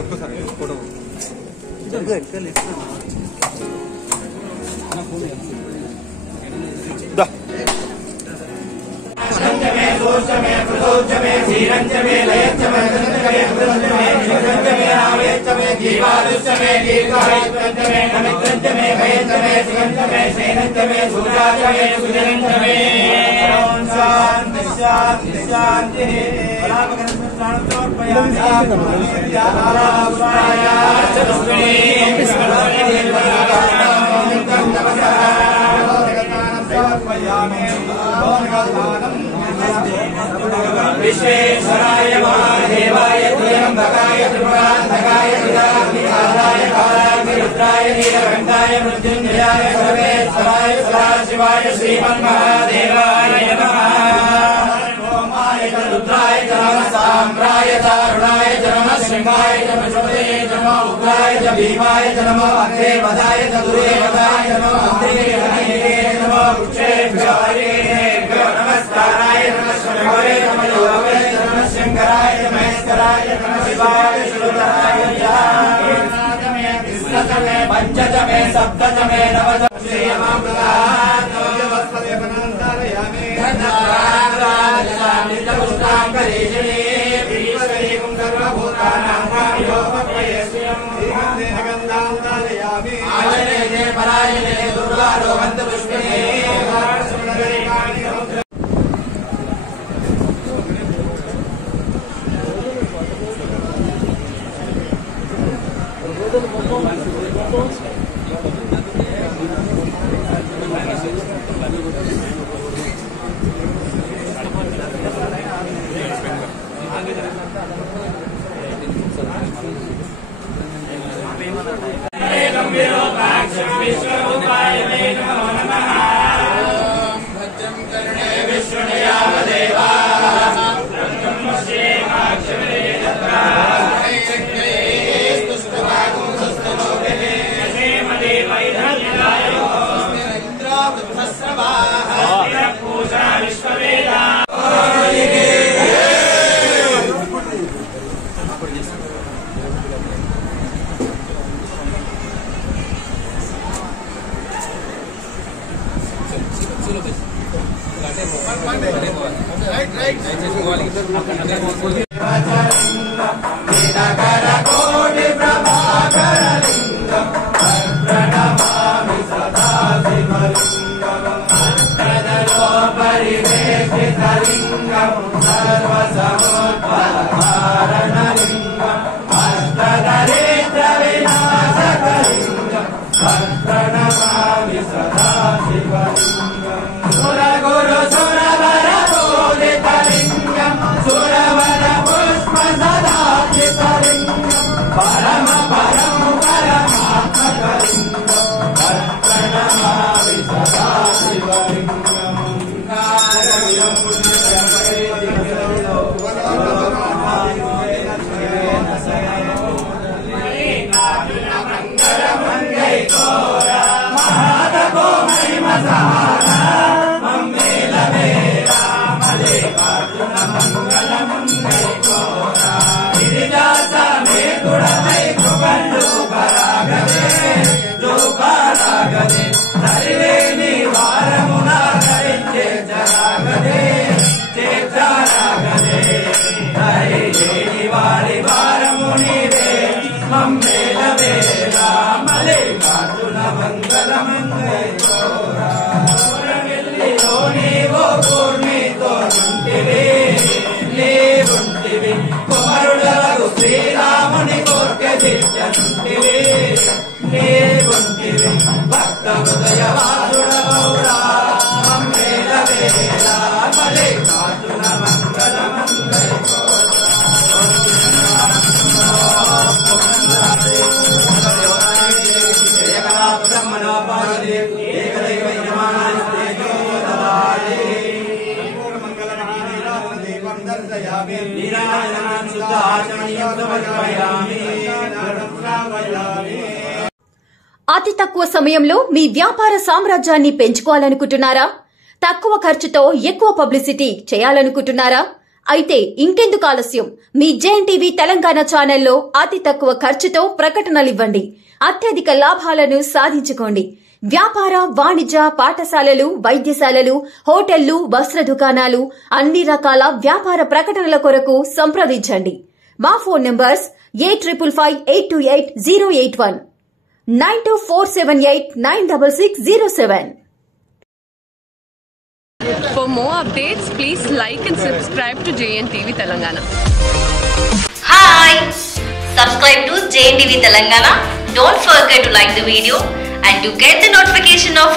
ఒక్కసారి ఫోటో विश्वेश्वराय महादेवाय त्र्यंबकाय त्रिपुरांतकाय त्रिदाग्निकालाय कालाग्निरुद्राय नीलकंठाय मृत्युंजयाय सर्वेश्वराय सदाशिवाय श्रीमन्महादेवाय नमः। ओमाय च रुद्राय च नमः साम्राय च अरुणाय च नमः शृंगाय च विष्णवे च नमः उग्राय च भीमाय च नमः अग्रेवदाय च दुर्योधनाय च नमः अग्रेवदाय च नमः वृक्षेभ्यो नमस्काराय नमः शंभवे नमः योगवे नमः शंकराय महेश्वराय नमः शिवाय श्रुताय कृष्णतमे पंचतमे सप्ततमे नवतमे श्रीयमामृताद्वयवस्पदेवनान्तरयामे धन्यवादराजसामितपुष्टाङ्करेषणे प्रीश्वरीकुं सर्वभूतानां कामयोपप्रयस्यं देहगन्धान्तरयामे आयने परायणे दुर्गारोहन्तु पुष्पिणे అతి తక్కువ సమయంలో మీ వ్యాపార సామ్రాజ్యాన్ని పెంచుకోవాలనుకుంటున్నారా? తక్కువ ఖర్చుతో ఎక్కువ పబ్లిసిటీ చేయాలనుకుంటున్నారా? అయితే ఇంకెందుకు ఆలస్యం? మీ జేఎన్టీవీ తెలంగాణ ఛానల్లో అతి తక్కువ ఖర్చుతో ప్రకటనలివ్వండి. అత్యధిక లాభాలను సాధించుకోండి. వ్యాపార, వాణిజ్య, పాఠశాలలు, వైద్యశాలలు, హోటళ్లు, వస్త్ర దుకాణాలు, అన్ని రకాల వ్యాపార ప్రకటనల కొరకు సంప్రదించండి. మా phone numbers 8558288081, 9247896607. For more updates, please like and subscribe to JNTV Telangana. Hi! Subscribe to JNTV Telangana. Don't forget to like the video and to get the notification of